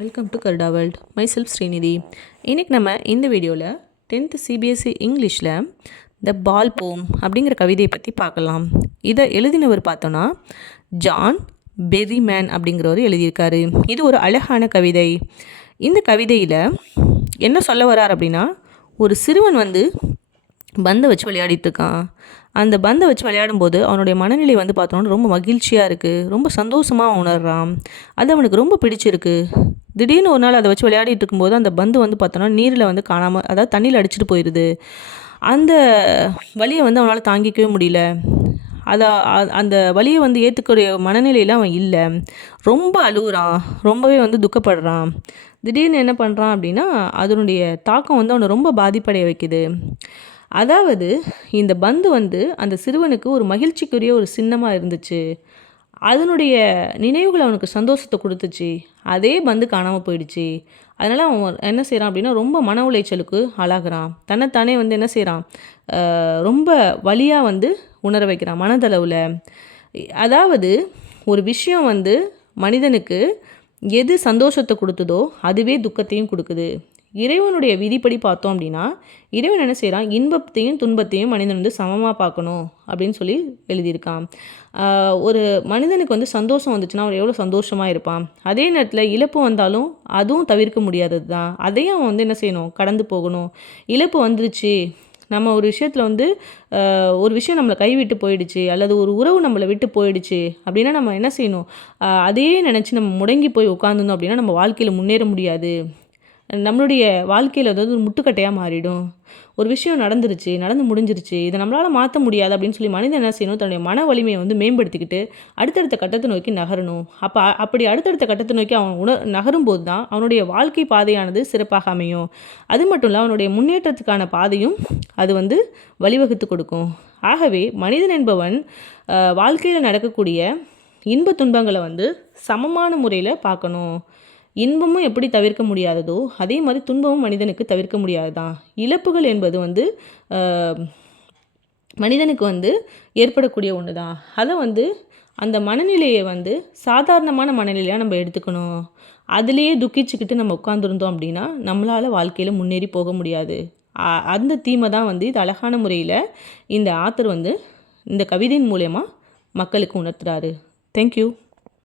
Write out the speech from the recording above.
Welcome to Garuda world. My self Srinidhi. இன்றைக்கி நம்ம இந்த வீடியோவில் 10th சிபிஎஸ்சி இங்கிலீஷில் த பால் போம் அப்படிங்கிற கவிதையை பற்றி பார்க்கலாம். இதை எழுதினவர் பார்த்தோன்னா ஜான் பெர்ரிமேன் அப்படிங்கிறவர் எழுதியிருக்காரு. இது ஒரு அழகான கவிதை. இந்த கவிதையில் என்ன சொல்ல வர்றார் அப்படின்னா, ஒரு சிறுவன் பந்தை வச்சு விளையாடிட்டு இருக்கான். அந்த பந்தை வச்சு விளையாடும்போது அவனுடைய மனநிலை பார்த்தோன்னா ரொம்ப மகிழ்ச்சியாக இருக்குது, ரொம்ப சந்தோஷமாக உணர்றான். அது அவனுக்கு ரொம்ப பிடிச்சிருக்கு. திடீர்னு ஒரு நாள் அதை வச்சு விளையாடிட்டு இருக்கும்போது அந்த பந்து பார்த்தோன்னா நீரில் காணாமல், அதாவது தண்ணியில் அடிச்சுட்டு போயிடுது. அந்த வலியை அவனால் தாங்கிக்கவே முடியல. அந்த வலியை ஏற்றுக்கூடிய மனநிலையில் அவன் இல்லை. ரொம்ப அழுகுறான், ரொம்பவே துக்கப்படுறான். திடீர்னு என்ன பண்ணுறான் அப்படின்னா, அதனுடைய தாக்கம் அவனை ரொம்ப பாதிப்படைய வைக்குது. அதாவது இந்த பந்து அந்த சிறுவனுக்கு ஒரு மகிழ்ச்சிக்குரிய ஒரு சின்னமாக இருந்துச்சு. அதனுடைய நினைவுகள் அவனுக்கு சந்தோஷத்தை கொடுத்துச்சு. அதே பந்து காணாமல் போயிடுச்சு. அதனால் அவன் என்ன செய்கிறான் அப்படின்னா, ரொம்ப மன உளைச்சலுக்கு ஆளாகிறான். தன்னைத்தானே என்ன செய்கிறான், ரொம்ப வலியாக உணர வைக்கிறான் மனதளவில். அதாவது ஒரு விஷயம் மனிதனுக்கு எது சந்தோஷத்தை கொடுத்ததோ அதுவே துக்கத்தையும் கொடுக்குது. இறைவனுடைய விதிப்படி பார்த்தோம் அப்படின்னா, இறைவன் என்ன செய்கிறான், இன்பத்தையும் துன்பத்தையும் மனிதன் சமமாக பார்க்கணும் அப்படின்னு சொல்லி எழுதியிருக்கான். ஒரு மனிதனுக்கு சந்தோஷம் வந்துச்சுன்னா அவர் எவ்வளோ சந்தோஷமாக இருப்பான். அதே நேரத்தில் இழப்பு வந்தாலும் அதுவும் தவிர்க்க முடியாதது தான். அதையும் அவன் என்ன செய்யணும், கடந்து போகணும். இழப்பு வந்துருச்சு, நம்ம ஒரு விஷயத்தில் ஒரு விஷயம் நம்மளை கைவிட்டு போயிடுச்சு, அல்லது ஒரு உறவு நம்மளை விட்டு போயிடுச்சு அப்படின்னா நம்ம என்ன செய்யணும், அதையே நினச்சி நம்ம முடங்கி போய் உட்காந்துருந்தோம் அப்படின்னா நம்ம வாழ்க்கையில் முன்னேற முடியாது. நம்மளுடைய வாழ்க்கையில் ஒரு முட்டுக்கட்டையாக மாறிடும். ஒரு விஷயம் நடந்து முடிஞ்சிருச்சு, இதை நம்மளால் மாற்ற முடியாது அப்படின்னு சொல்லி மனிதன் என்ன செய்யணும், தன்னுடைய மன வலிமையை மேம்படுத்திக்கிட்டு அடுத்தடுத்த கட்டத்தை நோக்கி நகரணும். அப்படி அடுத்தடுத்த கட்டத்தை நோக்கி அவன் நகரும் போது தான் அவனுடைய வாழ்க்கை பாதையானது சிறப்பாக அமையும். அது மட்டும் இல்லை, அவனுடைய முன்னேற்றத்துக்கான பாதையும் அது வழிவகுத்து கொடுக்கும். ஆகவே மனிதன் என்பவன் வாழ்க்கையில் நடக்கக்கூடிய இன்ப துன்பங்களை சமமான முறையில் பார்க்கணும். இன்பமும் எப்படி தவிர்க்க முடியாததோ அதே மாதிரி துன்பமும் மனிதனுக்கு தவிர்க்க முடியாது தான். இழப்புகள் என்பது மனிதனுக்கு ஏற்படக்கூடிய ஒன்று தான். அதை அந்த மனநிலையை சாதாரணமான மனநிலையாக நம்ம எடுத்துக்கணும். அதுலேயே துக்கிச்சுக்கிட்டு நம்ம உட்காந்துருந்தோம் அப்படின்னா நம்மளால் வாழ்க்கையில் முன்னேறி போக முடியாது. அந்த தீமை தான் இது அழகான முறையில் இந்த ஆத்தர் இந்த கவிதையின் மூலயமா மக்களுக்கு உணர்த்துறாரு. தேங்க்யூ.